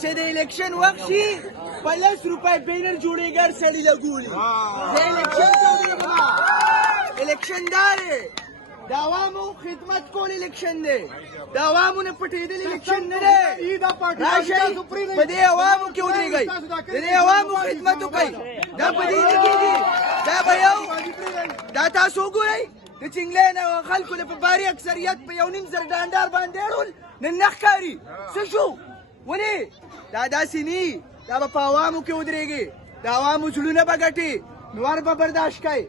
چې د الیکشن وخت شي په 10 روپۍ بینر جوړېږي هر سړي له ګولي د الیکشن الیکشن دا دی د عوامو خدمت کول الیکشن دی د عوامو نه پټېدل الیکشن نه دی راشئ په دې عوامو کې ودرېږئ د دې عوامو خدمت وکړئ دا په دې نه کېږي دا به یو دا تاسو وګورئ د چنګلې نه خلکو له په باري اکثریت په 1.5 زره ډانډار باندې اړول نن نه ښکاري څه شو ولې دا داسې نه دا به په عوامو کې ودرېږي د عوامو زړونه به ګټي نور به برداشت کوي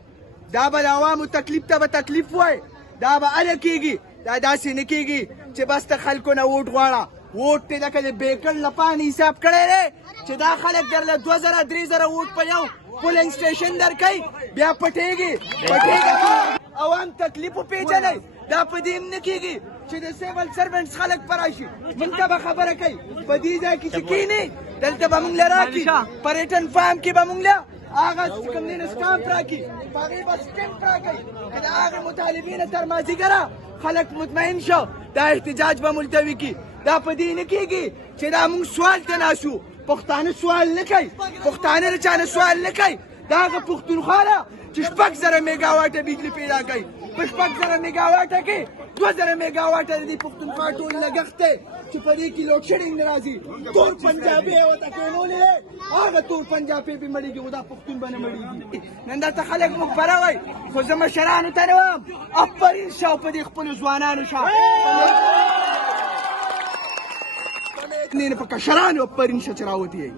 دا به د عوامو تکلیف ته به تکلیف وای دا به هله کېږي دا داسې نه کېږي چې بس ته خلکو نه ووټ غواړه ووټ ته لکه د بیکړ له پانې حساب کړی دی چې دا خلک درله 2000 3000 ووټ په یو پولنګ سټیشن درکوي بیا پټېږي عوام تکلیف وپېژنئ دا په دې نه کېږي چې د سیول سروینټس خلک په راشي موږ ته به خبره کوي په دې ځای کې چې کښېني دلته به موږ له راکړي په ریټن فارم کې به موږ له هغه کوم دی نه سټامپ راکړي په هغې به سټمپ راکوي چې د هغې مطالبې نه تر مازدیګره خلک مطمئن شو دا احتجاج به ملتوي کړي دا په دې نه کېږي چې دا موږ سوال ته ناسو پښتانه سوال نه کوي پښتانه د چا نه سوال نه کوي دا هغه پښتونخوا ده چې 6,000 میګاواټه بجلي پیدا کوي په 6,000 میګاواټه کې 2,000 میګاواټه د دې پښتونخوا ټول لګښت دی چې په دې کې لوډ شیډینګ نه راځي ټول پنجابي یې ورته کېنولې دی هغه ټول پنجابي به مړېږي خو دا پښتون به نه مړېږي نن درته خلک موږ بره وایي خو زه مشرانو ته نه وایم افرین شه په دې خپلو ځوانانو شه نه په کشرانو افرین شه چې راوتي